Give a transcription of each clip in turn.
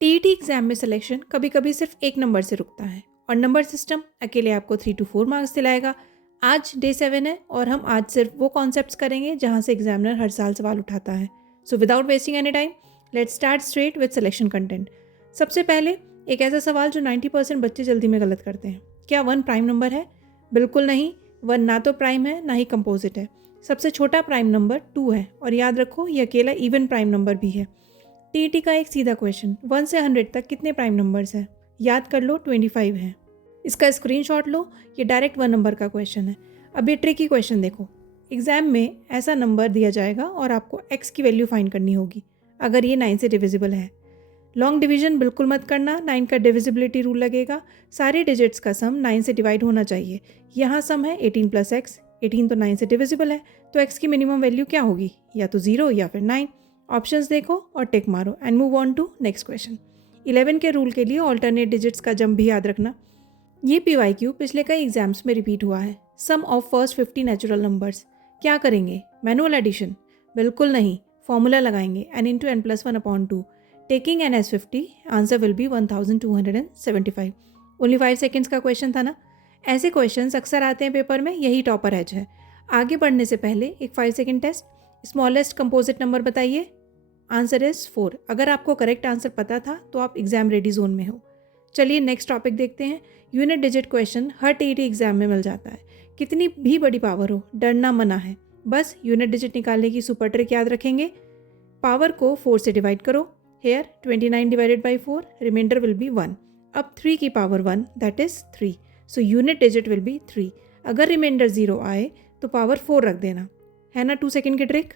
TET exam में selection कभी कभी सिर्फ एक नंबर से रुकता है और नंबर सिस्टम अकेले आपको 3 to 4 मार्क्स दिलाएगा। आज डे 7 है और हम आज सिर्फ वो कॉन्सेप्ट्स करेंगे जहाँ से एग्जामिनर हर साल सवाल उठाता है। So without wasting any time let's start straight with selection content. सबसे पहले एक ऐसा सवाल जो 90% बच्चे जल्दी में गलत करते हैं। क्या 1 प्राइम नंबर है? बिल्कुल नहीं। 1 ना तो प्राइम है ना ही कंपोजिट है। सबसे छोटा प्राइम नंबर 2 है और याद रखो ये अकेला इवन प्राइम नंबर भी है। टीईटी का एक सीधा क्वेश्चन 1 से 100 तक कितने प्राइम नंबर्स हैं? याद कर लो 25 है। इसका स्क्रीनशॉट लो, ये डायरेक्ट 1 नंबर का क्वेश्चन है। अब ये ट्रिकी क्वेश्चन देखो। एग्जाम में ऐसा नंबर दिया जाएगा और आपको x की वैल्यू फाइंड करनी होगी अगर ये 9 से डिविजिबल है। लॉन्ग डिवीजन बिल्कुल मत करना, 9 का डिविजिबिलिटी रूल लगेगा। सारे डिजिट्स का सम 9 से डिवाइड होना चाहिए। यहाँ सम है 18 + x, 18 तो 9 से डिविजिबल है, तो x की मिनिमम वैल्यू क्या होगी? या तो 0 या फिर 9। ऑप्शंस देखो और टिक मारो and move on to next question. 11 के रूल के लिए ऑल्टरनेट डिजिट्स का जंप भी याद रखना। ये PYQ पिछले कई एग्जाम्स में रिपीट हुआ है। Sum of first 50 natural numbers. क्या करेंगे? Manual addition? बिल्कुल नहीं, फॉर्मूला लगाएंगे n × n+1/2। Taking n as 50 answer will be 1275। Only 5 seconds का क्वेश्चन था ना। ऐसे क्वेश्चंस अक्सर आते हैं पेपर में, यही टॉपर एज है। आगे बढ़ने से पहले एक 5 second test. Smallest composite number बताइए। Answer is 4। अगर आपको करेक्ट आंसर पता था तो आप एग्जाम रेडी जोन में हो। चलिए नेक्स्ट टॉपिक देखते हैं। यूनिट डिजिट क्वेश्चन हर टीईटी एग्जाम में मिल जाता है। कितनी भी बड़ी पावर हो, डरना मना है। बस यूनिट डिजिट निकालने की सुपर ट्रिक याद रखेंगे। पावर को 4 से डिवाइड करो। Here 29 divided by 4, remainder will be 1। अब 3 की power 1 that is 3, so unit digit will be 3। अगर रिमाइंडर 0 आए तो पावर 4 रख देना, है ना 2 सेकेंड की ट्रिक।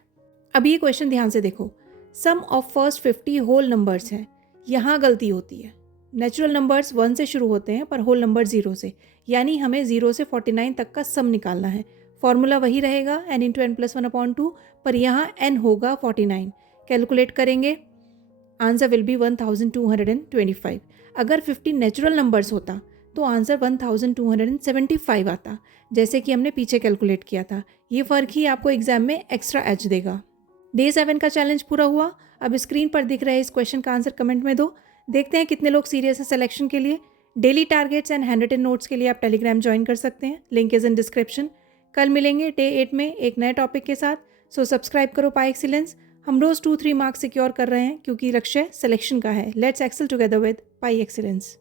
अब ये क्वेश्चन ध्यान से देखो। सम ऑफ फर्स्ट 50 होल नंबर्स हैं। यहाँ गलती होती है। नेचुरल नंबर्स 1 से शुरू होते हैं पर होल नंबर 0 से, यानी हमें 0 से 49 तक का सम निकालना है। फॉर्मूला वही रहेगा n × n+1/2, पर यहाँ n होगा 49। कैलकुलेट करेंगे, आंसर विल बी 1225। अगर 50 नेचुरल नंबर्स होता तो आंसर 1275 आता, जैसे कि हमने पीछे कैलकुलेट किया था। ये फ़र्क ही आपको एग्जाम में एक्स्ट्रा एज देगा। डे 7 का चैलेंज पूरा हुआ। अब स्क्रीन पर दिख रहे इस क्वेश्चन का आंसर कमेंट में दो। देखते हैं कितने लोग सीरियस हैं सिलेक्शन के लिए। Daily targets and handwritten notes के लिए आप टेलीग्राम ज्वाइन कर सकते हैं, लिंक इज इन डिस्क्रिप्शन। कल मिलेंगे डे 8 में एक नए टॉपिक के साथ। सो सब्सक्राइब करो पाई एक्सीलेंस। हम रोज़ 2-3 मार्क्स सिक्योर कर रहे हैं क्योंकि लक्ष्य सिलेक्शन का है। Let's excel together with Pi excellence.